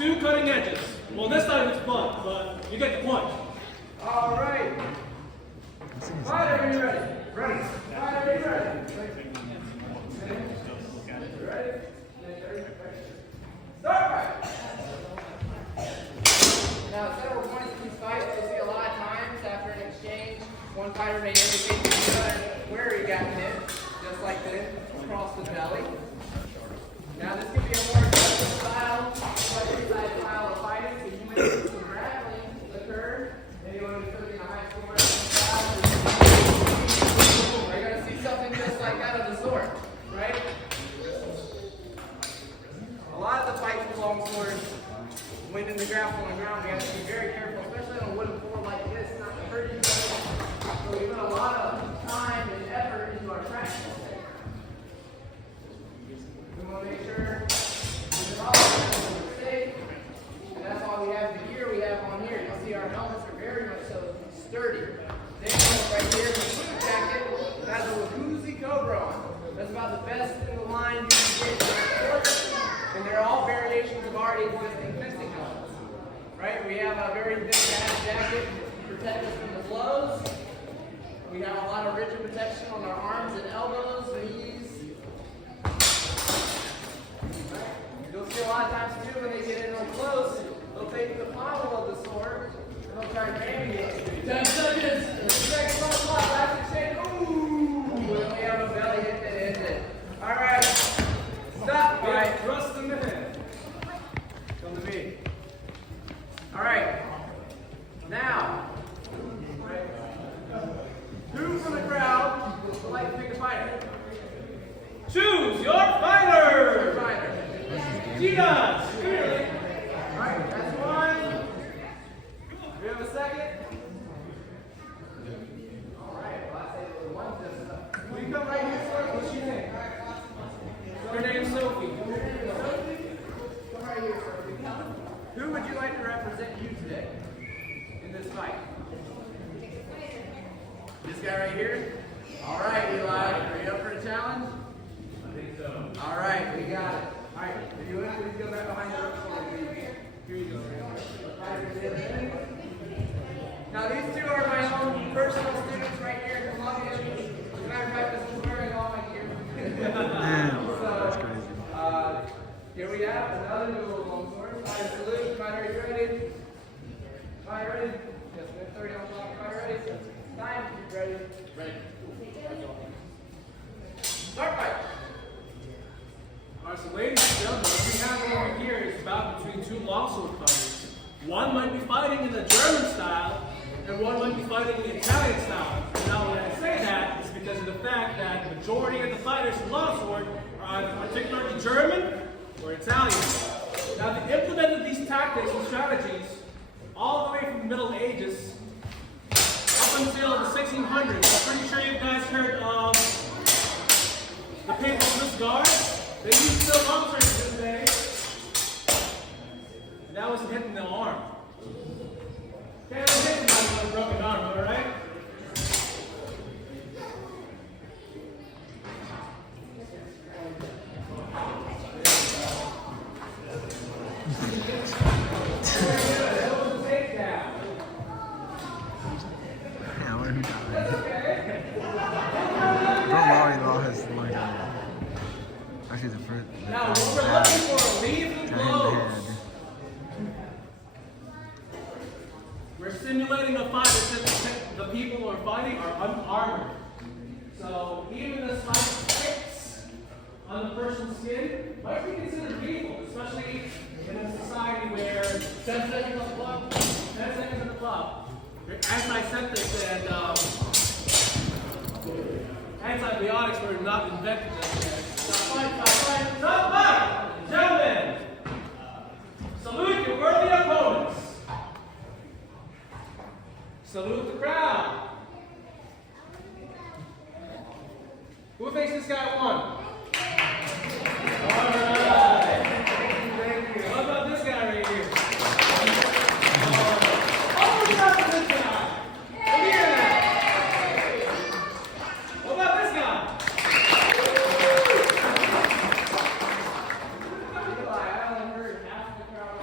two cutting edges. Well, this time it's blunt, but you get the point. All right. Fighter, are you ready? Ready. Fighter, are you ready? Ready? Start fight. Now, instead of points to these fights, you'll see a lot of times after an exchange, one fighter may indicate to the other where he got hit, just like this, across the belly. Now, this could be a more aggressive style, side style of fighting, so you may see some grappling occur. Anyone who's cooking a high score style, you're going to see something just like that of the sort, right? A lot of the fights with long swords, when in the grapple on the ground, we have to be very careful, especially on a wooden floor like this, not to hurt each other. So we put a lot of time and effort into our practice. We want to make sure we're safe. And that's why we have the gear we have on here. You'll see our helmets are very much so sturdy. This one right here, the blue jacket, has a Wazoozy Cobra on. That's about the best in the line you can get. And they're all variations of already existing fencing helmets. Right? We have a very thick badge jacket to protect us from the blows. We have a lot of rigid protection on our arms and elbows, knees. Right? You'll see a lot of times too when they get in real close, they'll take the pommel of the sword and they'll try and ram it. 10 seconds. 10 seconds on the clock. Last exchange. Ooh! We only have a belly hit that ends it. All right. Stop. All right. Thrust them in. Come to me. All right. Now, who from the crowd would like to pick a fighter? Choose your fighter! Your fighter. Diaz! Clearly. All right, that's one. Do we have a second? All right, well, I say one just will you come right here, sir? What's your name? Her name's Sophie. Come right here, sir. Who would you like to represent you today in this fight? This guy right here? All right, Eli. Are you up for the challenge? I think so. All right, we got it. All right, if you would, please go back behind the rope for me. Here you go. Now, these two are my own personal students right here in Columbia. As a matter of fact, this is wearing all my gear. That's crazy. Here we have another duel of long swords. Fighter salute. Fighter, are you ready? Fighter ready? Yes, we have 30 on the clock. Fighter ready? Time. Ready? Ready. Start fight. Alright, so ladies and gentlemen, what we have over here is a bout between two longsword fighters. One might be fighting in the German style, and one might be fighting in the Italian style. Now, when I say that, it's because of the fact that the majority of the fighters in longsword are either particularly German or Italian. Now, they implemented these tactics and strategies all the way from the Middle Ages up until the 1600s. I'm pretty sure you guys heard of the Papal Discard. They used still longsword to this day. And that was hitting the arm. Can't hit somebody with a broken arm, alright? Yeah, where he got it. Bro, Molly Law has like actually the first. Now, what we're looking for are lethal blows. We're simulating a fight since the people who are fighting are unarmored. So even the slight pricks on the person's skin might be considered lethal, especially in a society where 10 seconds on the clock, 10 seconds on the clock. Antiseptics and antibiotics were not invented just yet. Stop fight, stop fight, stop fight! Gentlemen, salute your worthy opponents. Salute the crowd. Who thinks this guy won? All right. What about this guy right here? Oh, what about this guy? Look at that. What about this guy? I only heard half the crowd.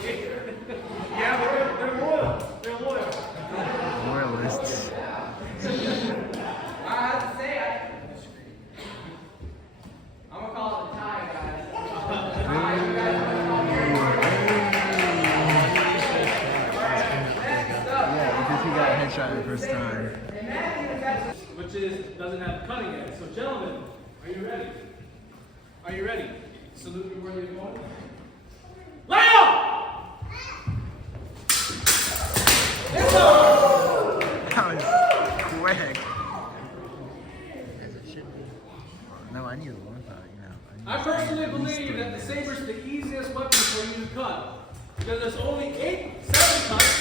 try the first time. Which doesn't have cutting edge. So gentlemen, are you ready? Are you ready? Salute me where you're going. Lay up! That was quick. As it should be. No, I need a long thought, you know. I personally believe that the saber's the easiest weapon for you to cut. Because there's only 7 cuts,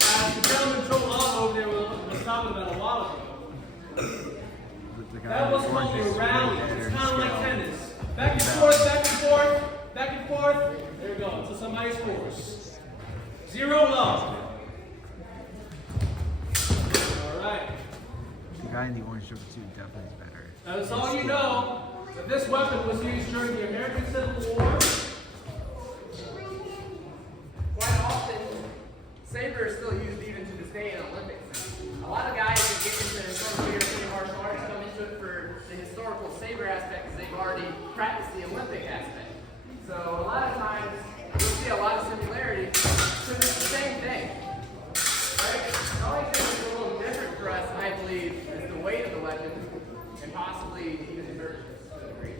as the gentleman Joe Law over there was talking about a while ago. That was called a rally. It's kind of like tennis. Back and forth, back and forth, back and forth. There we go. So somebody scores. 0 love. All right. The guy in the orange shirt suit definitely is better. That's all you know. That this weapon was used during the American Civil War. Quite often, saber is still used even to this day in Olympics. A lot of guys that get into historical European martial arts come into it for the historical saber aspect because they've already practiced the Olympic aspect. So a lot of times, you'll see a lot of similarity because it's the same thing. Right? The only thing that's a little different for us, I believe, is the weight of the weapon and possibly even the curve to a degree.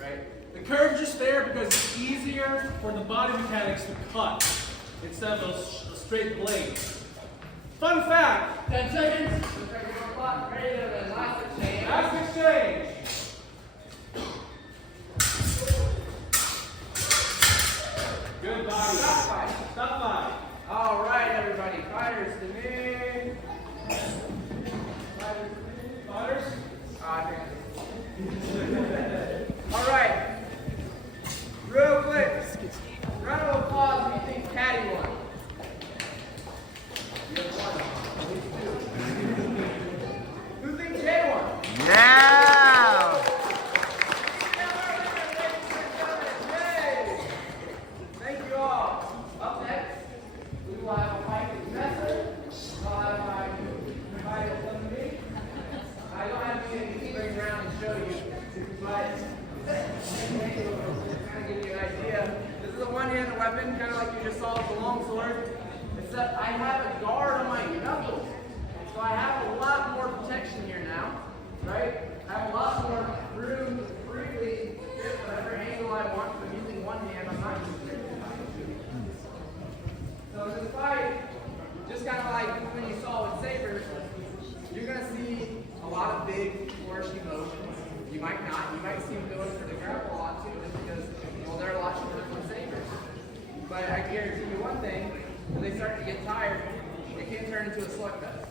Right? The curve just there because it's easier for the body mechanics to cut instead of a straight blade. Fun fact. 10 seconds. Ready to the last exchange. Last exchange. Good body. Stop fight. Stop fight. All right, everybody. Fighters to me. Fighters. All right. Real quick. Round of applause. Who do you think Caddy won? You have one. Who thinks Jay won? Yeah! Thank you all. Up next, we will have a fight with Messer. I'll have my fight with me. I don't have anything to bring around and show you, but kind of give you an idea. This is a one-handed weapon, kind of like you just saw with the longsword, except I have a guard on my knuckles. So I have a lot more protection here now, right? I have a lot more room to freely hit whatever angle I want. If I'm using one hand, I'm not using it. So in this fight, just kind of like when you saw with sabers, you're going to see a lot of big flourishy motions. You might not. You might see them going for the grapple a lot too, just because, well, they're a lot shorter than sabers. But I guarantee you one thing, when they start to get tired, it can turn into a slugfest.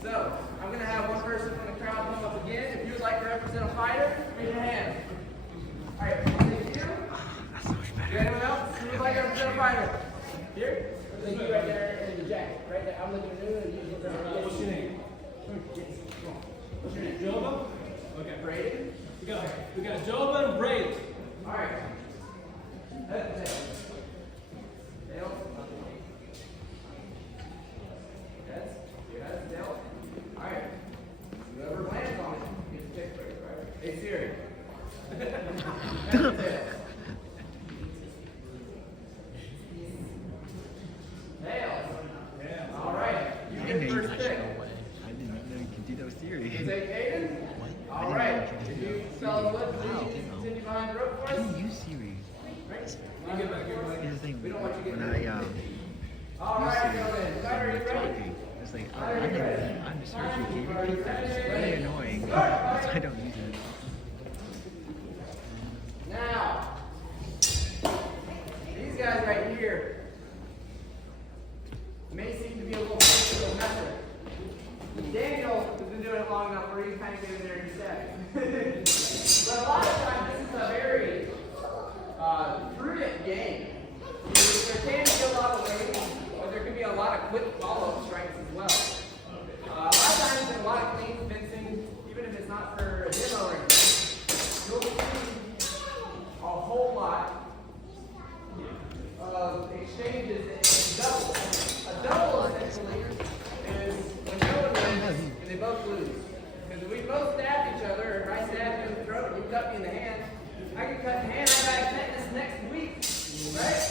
So, I'm going to have one person from the crowd come up again. If you would like to represent a fighter, raise your hand. All right, thank you. That's so much better. Anyone else who would like to represent a fighter? Here? Thank you right there in the jacket. Right there. I'm looking at you and you look over. What's your name? What's your name? Joba? Okay. Braden? We got Joba and Braid. All right. Dale. That's Dale. All right. Whoever lands on it gets a tick break, right? Hey, Siri. Dale. All right. You I get knew you first could pick. no way. I didn't know you could do those You theories. take Aiden? What? All right. You fellas would please continue behind the rope for I us? didn't use Siri. You get back here, buddy. Here's the thing. We don't want you When getting I All use right, Siri, gentlemen. Fighter, you ready? talking, it's like, I'm searching. Can you repeat that? It's really annoying. That's why I don't use it. Now, these guys right here may seem to be a little method. Daniel has been doing it long enough where he can kind of get in there and step. But a lot of times, this is a very prudent game. There can be a lot of waves, but there can be a lot of quick follow-up strikes as well. A lot of times, in a lot of clean fencing, even if it's not for a demo or anything, you'll see a whole lot of exchanges in doubles. A double essentially is when no one wins and they both lose. Because if we both stab each other, or if I stab you in the throat and you cut me in the hand, I can cut in the hand, I got tetanus next week. Right?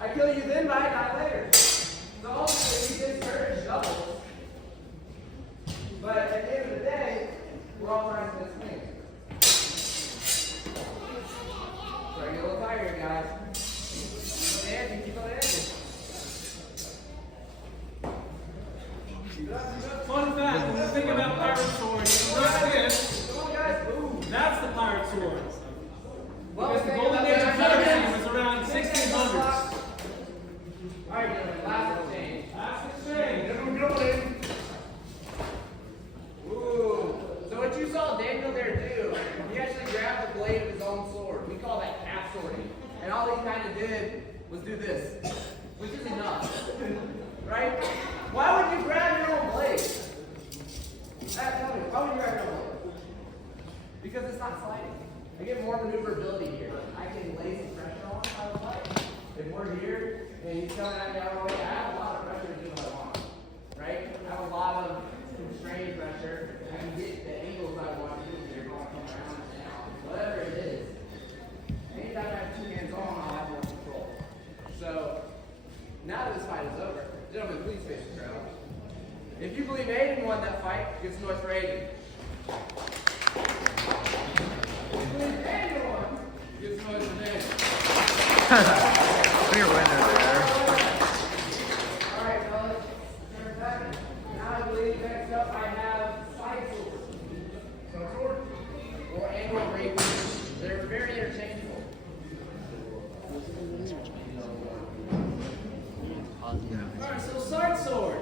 I kill you then, but I die later. So ultimately, we discourage Fun fact, when you think about pirate swords, it's not this. Come on, guys. Ooh. That's the pirate sword. Well, Because the golden age of piracy was around 1600s. All right, Dylan, last exchange. Last exchange. Ooh. So what you saw Daniel there do, he actually grabbed the blade of his own sword. We call that half swording. And all he kind of did was do this, which is enough. Right? Why would you grab your own blade? Tell me, why would you grab your own blade? Because it's not sliding. I get more maneuverability here. I can lay some pressure on if I would like. If we're here and he's coming at me out of the way, I have a lot of pressure to do what I want. Right? I have a lot of constrained pressure. I can get the angles I want to do here, going from around and down. Whatever it is. Anytime I have two hands on, I'll have more control. So, now that this fight is over, gentlemen, please face the crowd. If you believe Aiden won that fight, give some noise for Aiden. If you believe Daniel won, give some noise for Daniel. Clear winner there. Alright, fellas. Turn back. Now I believe next up I have side sword. Side sword? Or angle rapier. They're very interchangeable. Alright, so side sword.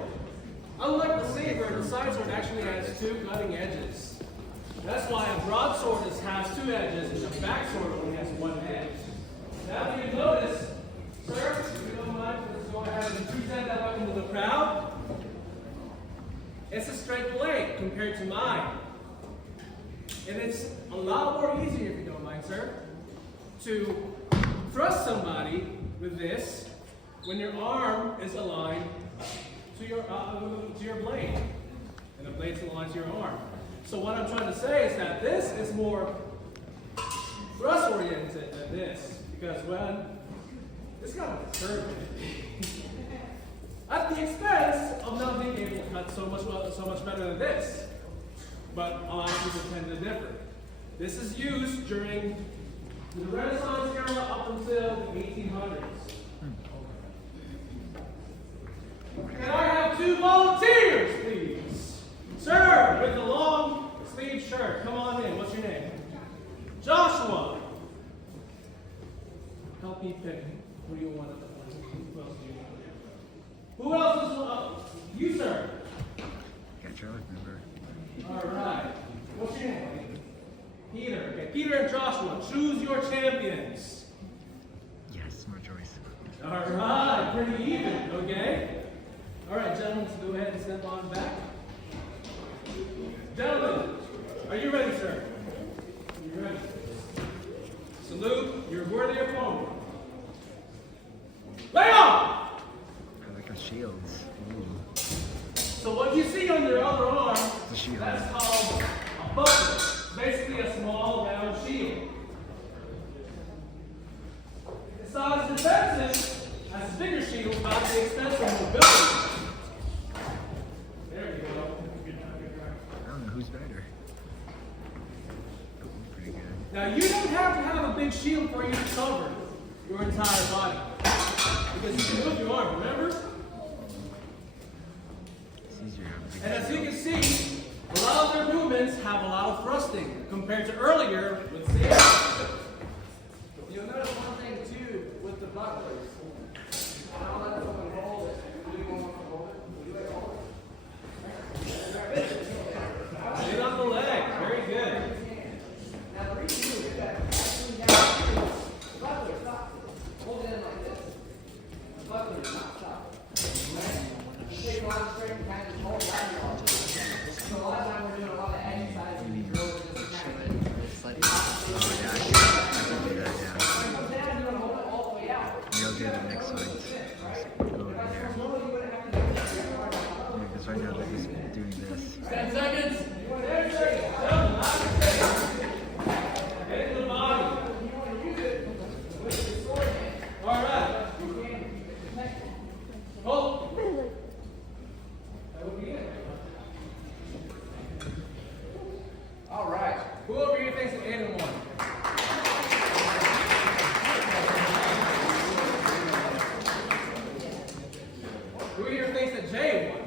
Unlike the saber, the side sword actually has two cutting edges. That's why a broadsword has two edges and a backsword only has one edge. Now if you notice, sir, if you don't mind, let's go ahead and present that weapon to the crowd. It's a straight blade compared to mine. And it's a lot more easier, if you don't mind, sir, to thrust somebody with this when your arm is aligned to your blade, and the blade's aligned to your arm. So what I'm trying to say is that this is more thrust-oriented than this, because when it's kind of disturbing at the expense of not being able to cut so much better than this. But a lot of people tend to differ. This is used during the Renaissance era up until the 1800s. Can I have two volunteers, please? Sir, with the long sleeve shirt, come on in. What's your name? Joshua. Help me pick. Who do you want at the front? Who else do you want? Who else is you, sir? Got your number. All right. What's your name? Peter. Okay, Peter and Joshua, choose your champions. Yes, smart choice. All right, pretty even, okay? All right, gentlemen, so go ahead and step on back. Gentlemen, are you ready, sir? You ready? Salute your worthy opponent. Lay on! I like our shields. Ooh. So what you see on your other arm, The shield. that's called a buckler. Basically a small round shield. It's not as defensive as bigger shields, but at the expense of mobility. There you go. I don't know who's better. Oh, pretty good. Now you don't have to have a big shield for you to cover your entire body. Because you can move your arm, remember? It's easier to have a big And as you shield. can see, a lot of their movements have a lot of thrusting compared to earlier with sabers. You'll notice one thing too with the bucklers. And I'll let someone hold it. Do you want to hold it? Do you like hold it? Get on the leg. Very good. Now the reason you do that is the buckler stops. Hold it in like this. The buckler does not stop. Right? You take a lot of strength and kind of just hold that on. So a lot of time we're doing a lot of exercises and drills just to kind of Oh, yeah, I can do that, yeah. when it comes down, you want to hold it all the way out. Maybe I'll do the next fight. Just go over there. Normally you wouldn't have to do it. Yeah, because right now they're just doing this. 10 seconds. 10 seconds. Gentlemen, last seconds. Get to the body. All right. Hold. That would be it. All right. Who over here thinks that Aiden won? Who here thinks that Jay won?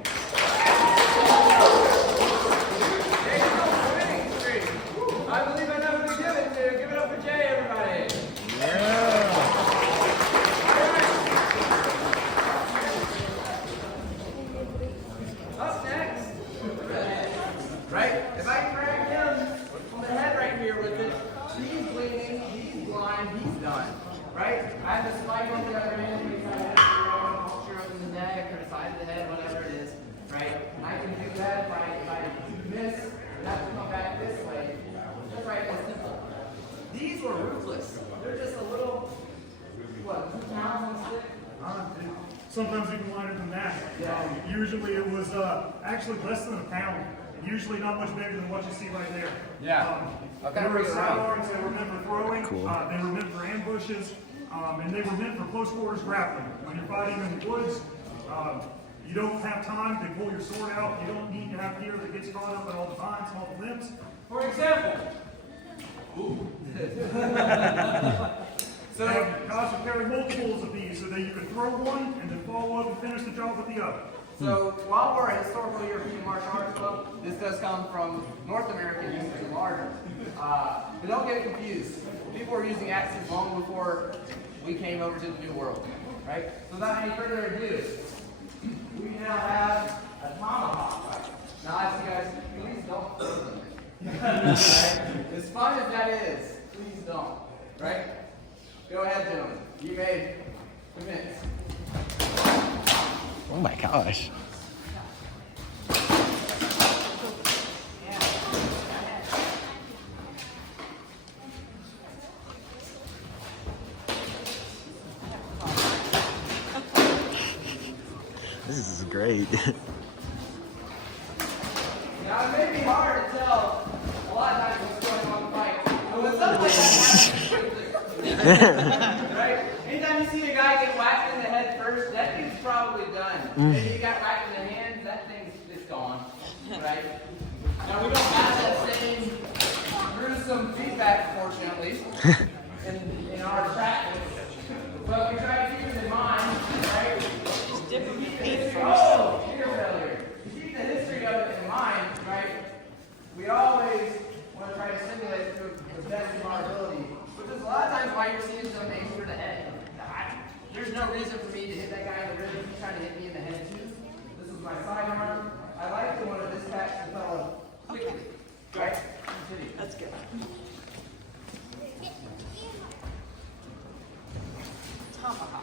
sometimes even lighter than that. Usually it was actually less than a pound. Usually not much bigger than what you see right there. Yeah. They were sidearms, they were meant for throwing, Cool. they were meant for ambushes, and they were meant for close quarters grappling. When you're fighting in the woods, you don't have time to pull your sword out. You don't need to have gear that gets caught up in all the vines and all the limbs. For example, So guys would carry multiples of these so that you could throw one and then follow up and finish the job with the other. So while we're a historical European martial arts club, this does come from North American usage of larger. But don't get confused. People were using axes long before we came over to the New World, right? So without any further ado, we now have a tomahawk. Now I ask you guys, please don't throw them. Right? As fun as that is, please don't. Right? Go ahead, gentlemen. You may commence. Oh my gosh. This is great. Now, it may be hard to tell a lot of times what's going on in the fight, but when something like that happens, right? Anytime you see a guy get whacked in the head first, that thing's probably done. Maybe you got whacked in the hands, that thing's just gone, right? Now, we don't have that same gruesome feedback, fortunately, in our practice, but we try to keep it in mind, right? Oh, ear failure. To keep the history of it in mind, right, we always want to try to simulate it to the best of our ability, which is a lot of times why you're seeing some aim for the head. There's no reason for me to hit that guy in the ribs. He's trying to hit me in the head too. This is my sidearm. I like to want to dispatch the fellow quickly. Right? Continue. That's good. Tomahawk.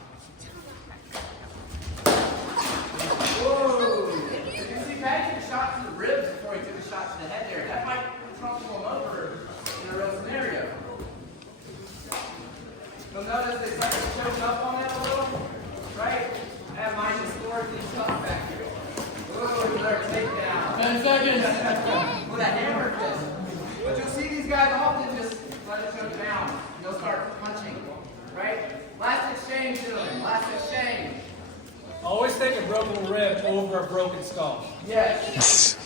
Whoa! Did you see Patty took a shot to the ribs before he took a shot to the head there? That might crumple him over in a real scenario. You'll notice they start to choke up on that a little, right? I have mine historically tough back here. Ooh, another takedown. 10 seconds. With a hammer fist. But you'll see these guys often just let it choke down. And they'll start punching, right? Last exchange, gentlemen. Last exchange. always take a broken rib over a broken skull. Yes.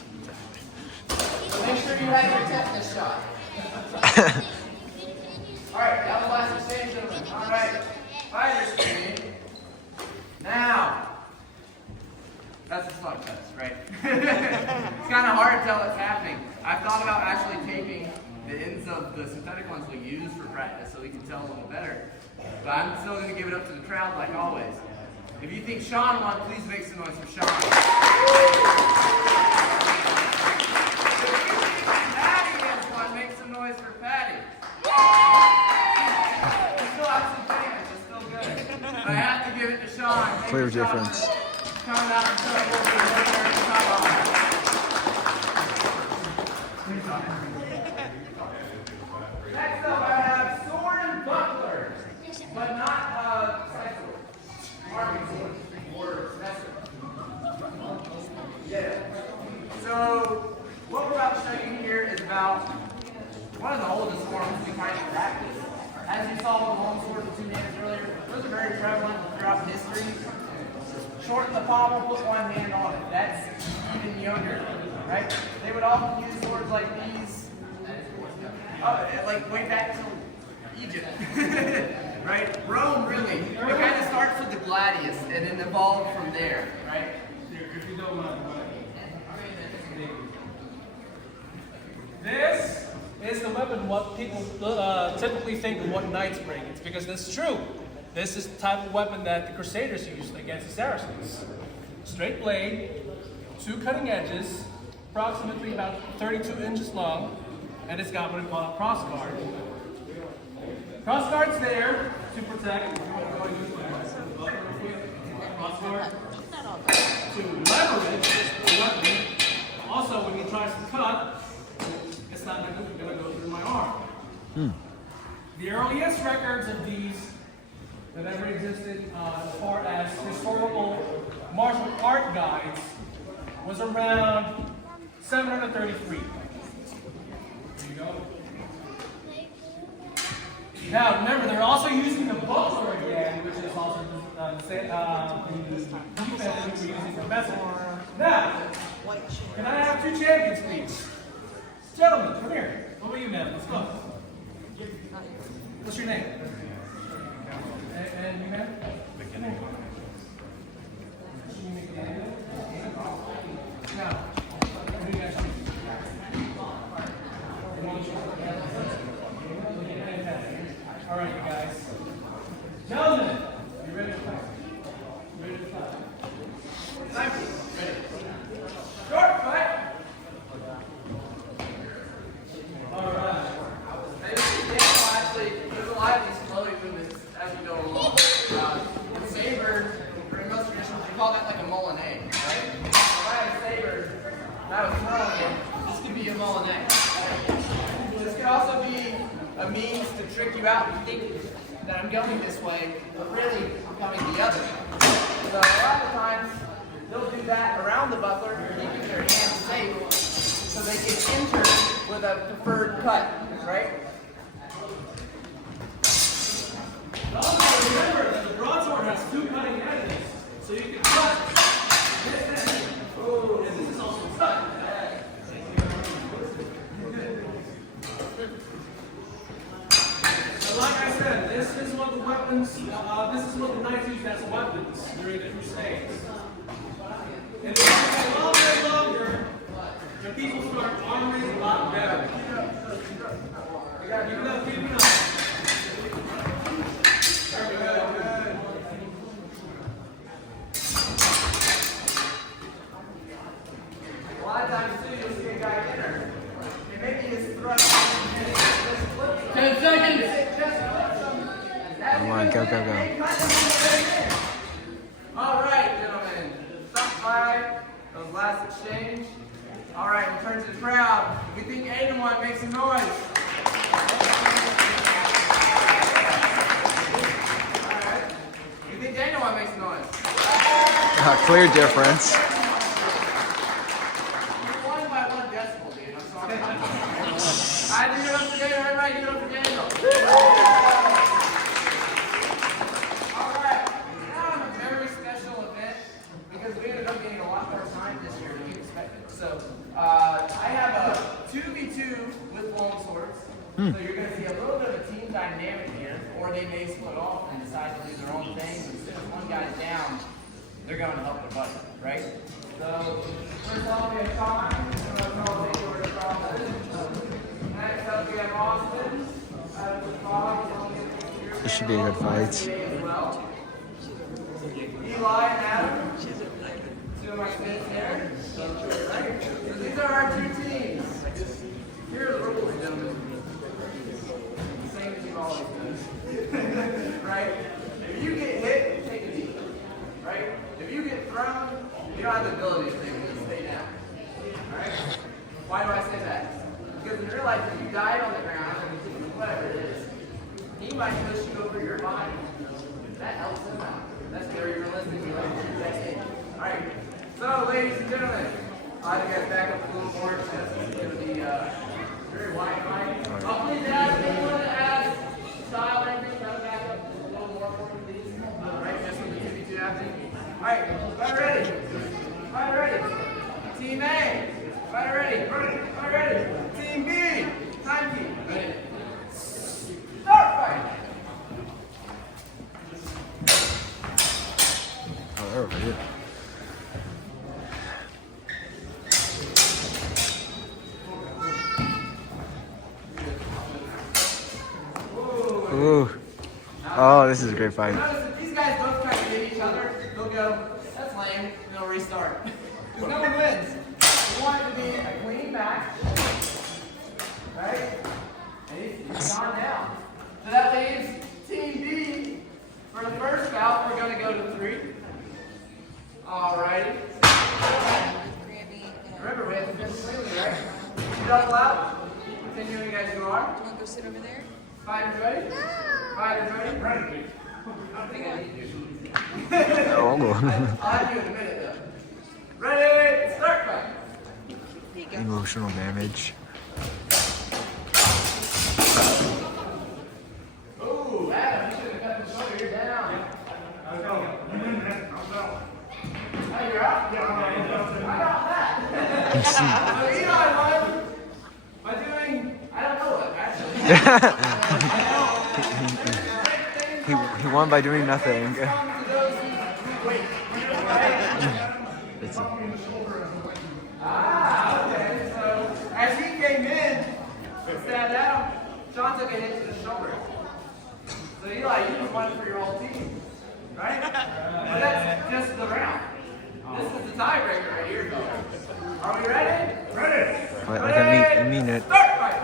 So make sure you have your tetanus shot. Alright, that was the last exchange, gentlemen. Alright, fighter screen. Now, that's a slug test, right? It's kind of hard to tell what's happening. I've thought about actually taping the ends of the synthetic ones we use for practice so we can tell a little better. But I'm still going to give it up to the crowd like always. If you think Sean won, please make some noise for Sean. If you think Patty has won, make some noise for Patty. We still have some fans, it's still good. But I have to give it to Sean. Thank Clear you, Sean, difference. for coming out and showing what we're doing here at the top. Next up, I have sword and buckler, but not side sword. Army sword or messer. Yeah. So what we're about to show you here is about one of the oldest forms we kind of practice. As you saw with the long sword and two hands earlier, those are very prevalent throughout history. Shorten the pommel, put one hand on it. That's even younger, right? They would often use swords like these. Like way back to Egypt, right? Rome, really. It kind of starts with the gladius and then evolved from there, right? If you don't mind. This is the weapon what people typically think of what knights bring. It's because that's true. This is the type of weapon that the Crusaders used against the Saracens. Straight blade, two cutting edges, approximately about 32 inches long, and it's got what we call a crossguard. Crossguard's there to protect. Crossguard to leverage the weapon. Also, when he tries to cut, it's not going to go through my arm. The earliest records of these that ever existed as far as historical martial art guides was around 733. There you go. Now remember, they're also using the buckler again, which is also the defense that we were using for Besson. Now, can I have 2 champions, please? Gentlemen, come here. What about you, man? Let's go. What's your name? And you, man? McDaniel. Now, what do you guys think? All right, you guys. Gentlemen, you ready to fight? Ready to fight? Time. Ready. Short fight. All right. Actually, there's a lot of these floating movements as we go along. In saber, or in most traditions, we call that like a Molinet, right? If I have a saber, that was throwing it, this could be a Molinet. Right? This could also be a means to trick you out and think that I'm going this way, but really I'm coming the other. So a lot of times, they'll do that around the buckler, keeping their hands safe, so they can enter with a preferred cut, right? Also remember that the broadsword has 2 cutting edges, so you can cut this edge. Oh, and this is also cut. So like I said, this is what the weapons, this is what the knights used as weapons during the Crusades. And as you get longer and longer, the people start armoring a lot better. Keep it up, keep it up. Very good, good. A lot of times too, you'll see a guy enter. And maybe his thrust 10 seconds! Come on, go, go, go. Alright, gentlemen. Stop by those last exchange. Alright, we'll turn to the crowd. If you think anyone makes some noise. Alright. If you think anyone makes some noise. Clear difference. You're 1 by 1 decibel, dude. I'm sorry. I do it up for Daniel. Everybody do it up for Daniel. Alright. Now on a very special event because we ended up getting a lot more time this year than we expected. So I have a 2v2 with long swords. So you're going to see a little bit of a team dynamic here, or they may split off and decide to do their own thing. As soon as one guy's down, they're going to help their buddy, right? So first off, we have Sean. Next up, we have Austin. This should be a good fight. Eli and Adam. 2 of my kids there. Right? So these are our 2 teams. Here are the rules, gentlemen. Same as you've always done. Right? If you get hit, take a knee. Right? If you get thrown, you don't have the ability to take a knee. Stay down. Alright? Why do I say that? Because in real life, if you died on the ground, whatever it is, he might push you over your body. That helps him out. That's very realistic. Alright. So, ladies and gentlemen, I'll have you guys back up a little more since it's going to be very wide fight. Please ask anyone to ask style or anything, try to back up a little more for me, please. Alright, just with the 2v2 happening. Alright, fight ready. Fight ready. Team A. Fight ready. Fight ready. Team B. Time key. Ready. Start fight. Oh, they're over here. Ooh. Oh, this is a great fight. Notice if these guys both try to hit each other, they'll go, that's lame, and they'll restart. Because no one wins. We want it to be a clean match. Right? And he's gone down. So that leaves Team B. For the first bout, we're going to go to 3. Alrighty. Remember, we have to finish cleanly, right? You double out. Continuing as you are. Want to go sit over there? Fighters ready? No. Fighters ready? Ready. I think I need you. Oh, I'm going. I'll have you in a minute though. Ready, start fight. Emotional damage. Ooh, Adam, you should have cut the shoulder. You're down. You win that. I was out. Hey, you're out? Yeah, I'm out. I got that. So Eli won by doing, I don't know what, actually. He won by doing nothing. To those who wait. It's Okay, so as he came in and sat down, Sean took a hit to the shoulder. So Eli, you won for your whole team, right? But that's just the round. This is the tiebreaker right here, though. Are we ready? Ready? Wait, like a minute. Start fight!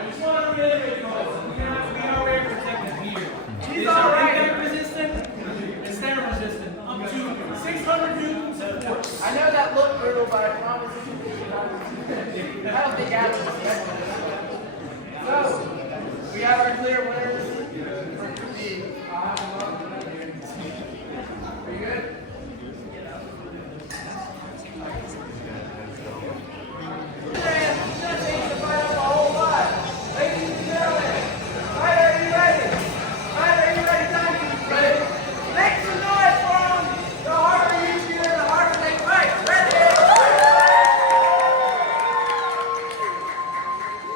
I just want to reiterate, folks, we are very protected here. These all are right. impact resistant and stand resistant, up to 600 newtons of force. I know that looked brutal, but I promise you, I don't think Adam expected it. So, we have our clear winners for Group B. Are you good?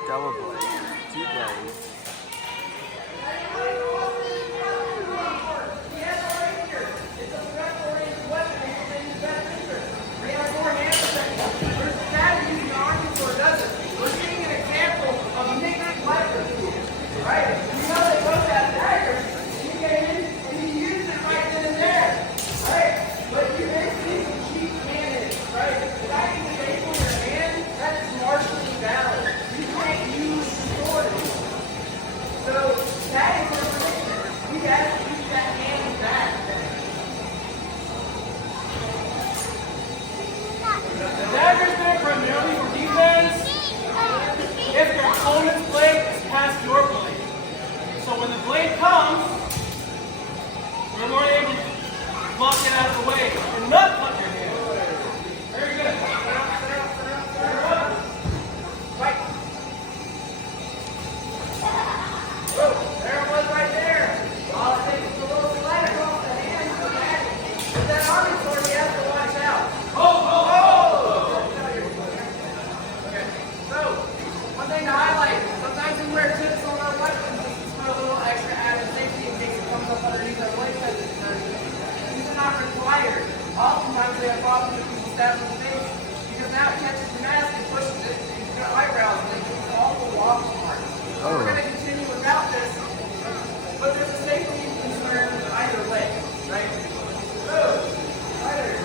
Double blade. 2 blades. So that is the prediction. We have to use that hand back. The dagger's there primarily for defense if your opponent's blade is past your blade. So when the blade comes, you're more able to block it out of the way and not cut your hand. Very good. Fight. Whoa, there it was right there. All it takes is a little slide across the hand to the back. With that army sword, you have to watch out. Okay, so one thing to highlight, sometimes we wear tips on our weapons just to put a little extra added safety in case it comes up underneath our blade because it's dirty. These are not required. Oftentimes they have problems with people stabbing in the face because now it catches the mask and pushes it into their eyebrows and they get these awful waffle marks. So we're going to continue without this, but there's a safety concern either way, right? So, fighters,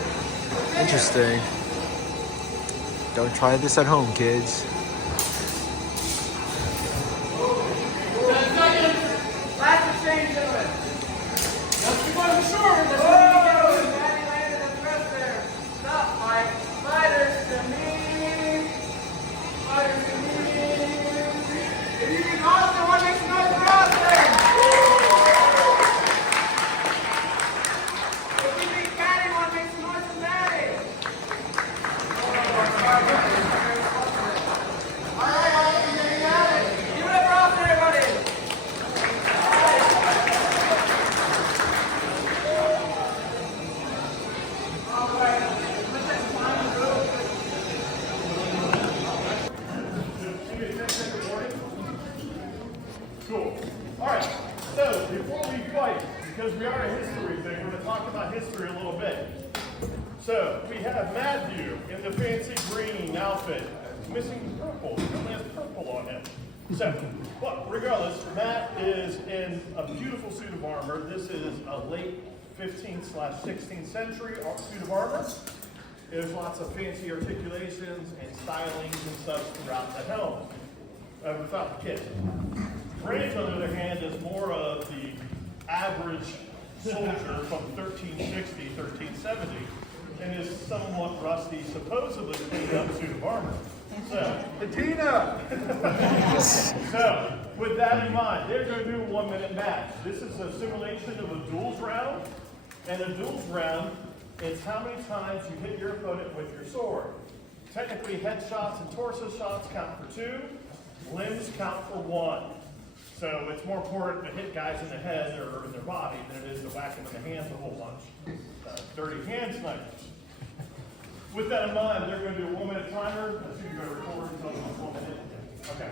continue. Interesting. Don't try this at home, kids. Last exchange, gentlemen. Just to be sure, that's Whoa! what we get. Patty landed a thrust there. Stop, Mike. Fighters to me. Fighters to me. If you beat Austin, what makes you noise for Austin? If you beat Patty, what makes you noise for Patty? All right, Austin, you got it. Give it up for Austin, everybody. All right. Put that time real quick. Cool. All right. So before we fight, because we are a history thing, we're going to talk about history a little bit. So we have Matthew in the fancy green outfit, missing purple. He only has purple on him. So, but regardless, Matt is in a beautiful suit of armor. This is a late 15th/16th century suit of armor. There's lots of fancy articulations and stylings and stuff throughout the helm, without the kit. Brant, on the other hand, is more of the average soldier from 1360, 1370. and is somewhat rusty, supposedly cleaned up suit of armor. So, Patina! so, with that in mind, they're going to do a 1-minute match. This is a simulation of a duels round, and a duels round is how many times you hit your opponent with your sword. Technically, headshots and torso shots count for 2, limbs count for 1. So it's more important to hit guys in the head or in their body than it is to whack them in the hands a whole bunch. Dirty hand snipers. With that in mind, they're going to do a 1-minute timer. Let's see if you're going to record until it's 1 minute. Okay,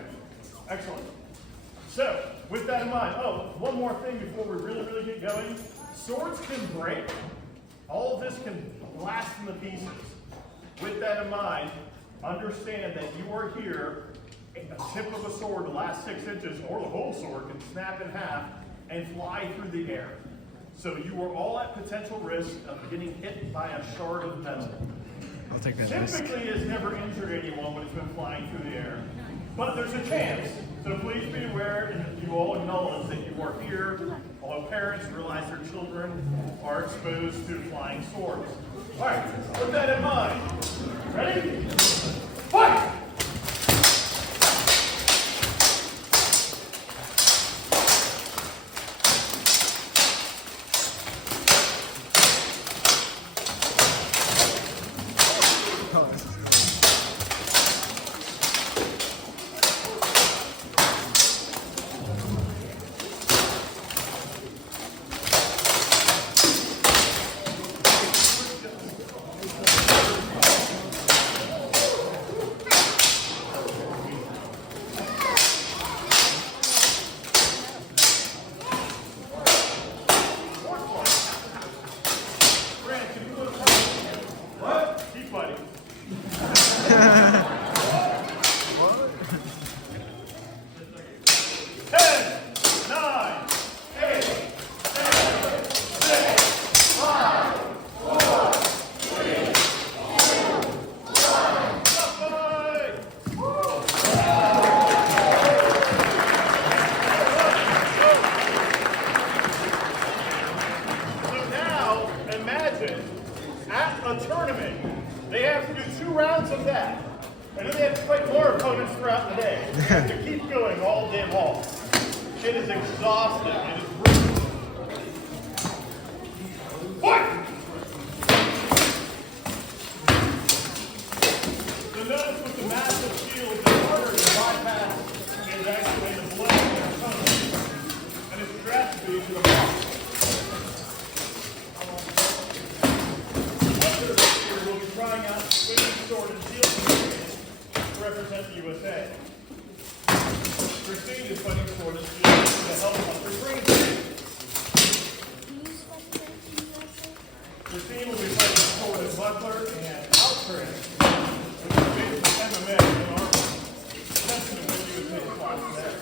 excellent. So, with that in mind, one more thing before we really get going. Swords can break. All of this can blast into pieces. With that in mind, understand that you are here. A tip of a sword, the last 6 inches, or the whole sword, can snap in half and fly through the air. So you are all at potential risk of getting hit by a shard of metal. I'll take that risk. Typically, it's never injured anyone when it's been flying through the air. But there's a chance. So please be aware, and you all acknowledge that you are here. All parents realize their children are exposed to flying swords. All right, with that in mind, ready? Fight! A tournament, they have to do 2 rounds of that. And then they have to fight more opponents throughout the day. They have to keep going all day long. It is exhausting. It is brutal. Fight! So notice with the massive shield, it's harder to bypass and actually the blood of your opponent. And it's drastically to the box. We'll be trying out swinging sword and shield to represent the USA. Christine is fighting sword and shield to help Hunter Green. Christine will be fighting sword and buckler and Alfred, which is basically MMA and armor. Attention to what USA class there.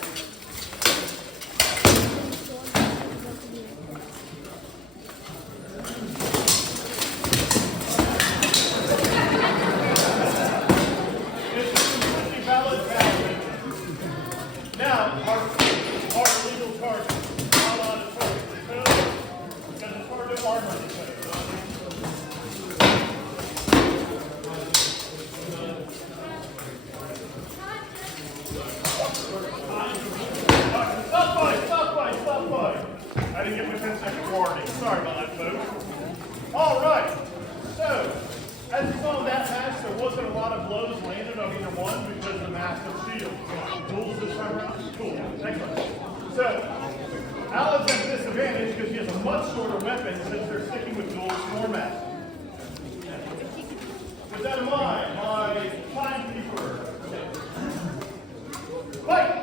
Now, our illegal target, not on the target, because it's hard to armor the code. Stop fight. I didn't get my 10-second warning. Sorry about that, folks. All right. So, as you saw in that match, there wasn't a lot of blows landed on either one because of the massive shield. Duels this time around? Cool. Excellent. So, Alex has a disadvantage because he has a much shorter weapon since they're sticking with duels format. With that in mind, my timekeeper. Fight!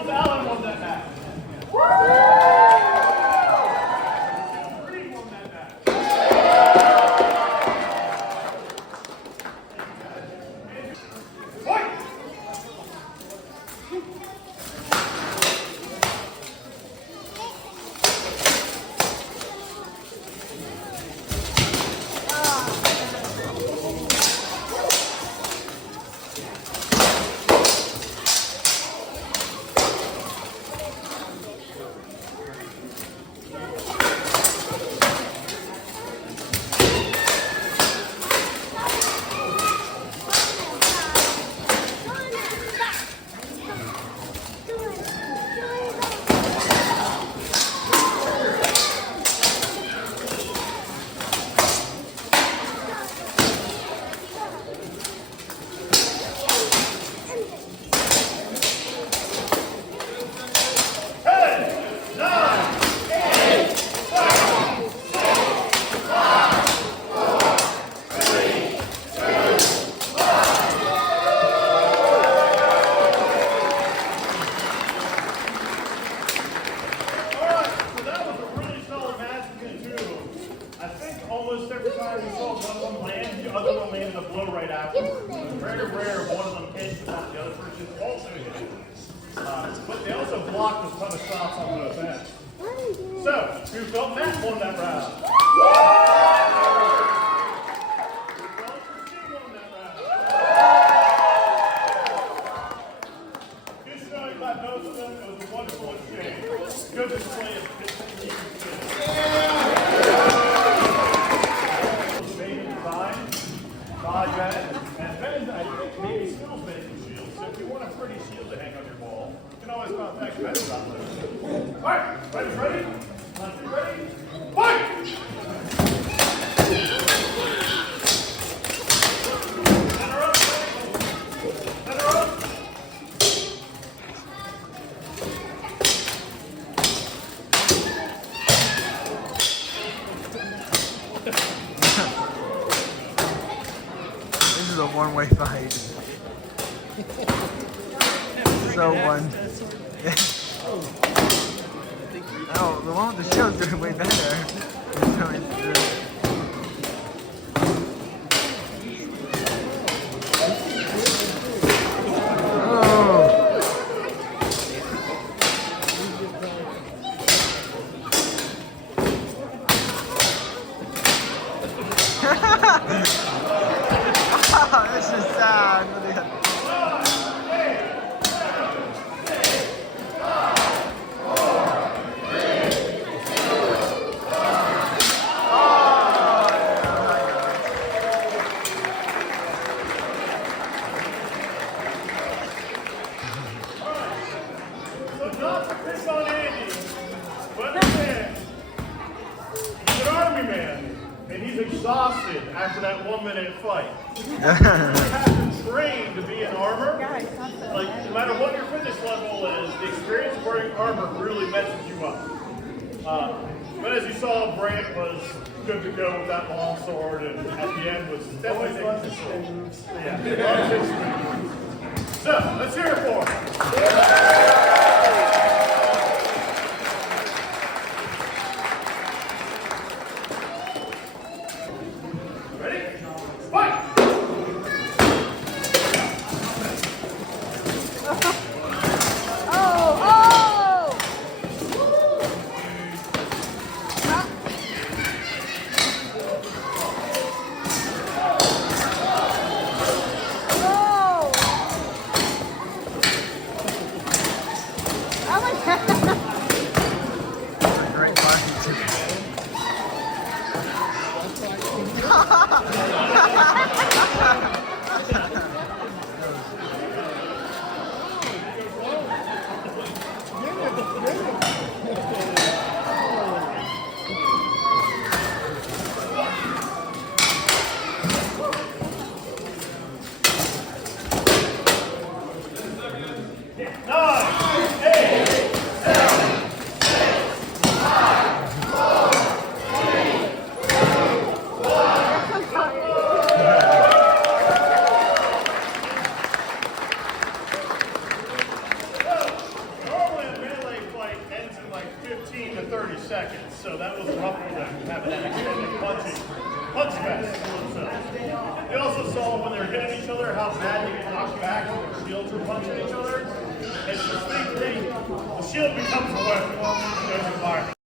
Jules Allen won that match. Reed won that match. Fight! So that was a really solid match between the two of them. I think almost every time we saw one of them land, the other one landed a blow right after. It was very rare one of them hit, but the other person also hit. But they also blocked a ton of shots on both ends. So, who felt Matt won that round? Who felt Christine won that round? Good showing by both of them. It was a wonderful exchange. Good display of 15 years. Made and designed by Ben. And Ben, I think, maybe skills making shields. So if you want a pretty shield to hang on your wall, you can always contact Ben about those. All right, ready? Ready? Fight! Center up. Center up. This is a one-way fight. So one. Oh, the one with the shield's doing way better. It's going through. This is sad. Look at So not to pick on Andy, but man, he's an army man, and he's exhausted after that 1 minute fight. You have to train to be in armor. Like, no matter what your fitness level is, the experience of wearing armor really messes you up. But as you saw, Brant was good to go with that long sword, and at the end was definitely loves his spin moves. Yeah, loves his spin moves. So, let's hear it for him. Ready? Fight! a great fight. seconds. So that was rough for them, having that extended punch fest. So, they also saw when they were hitting each other how bad they get knocked back when their shields were punching each other. And so the shield becomes a weapon in those environments.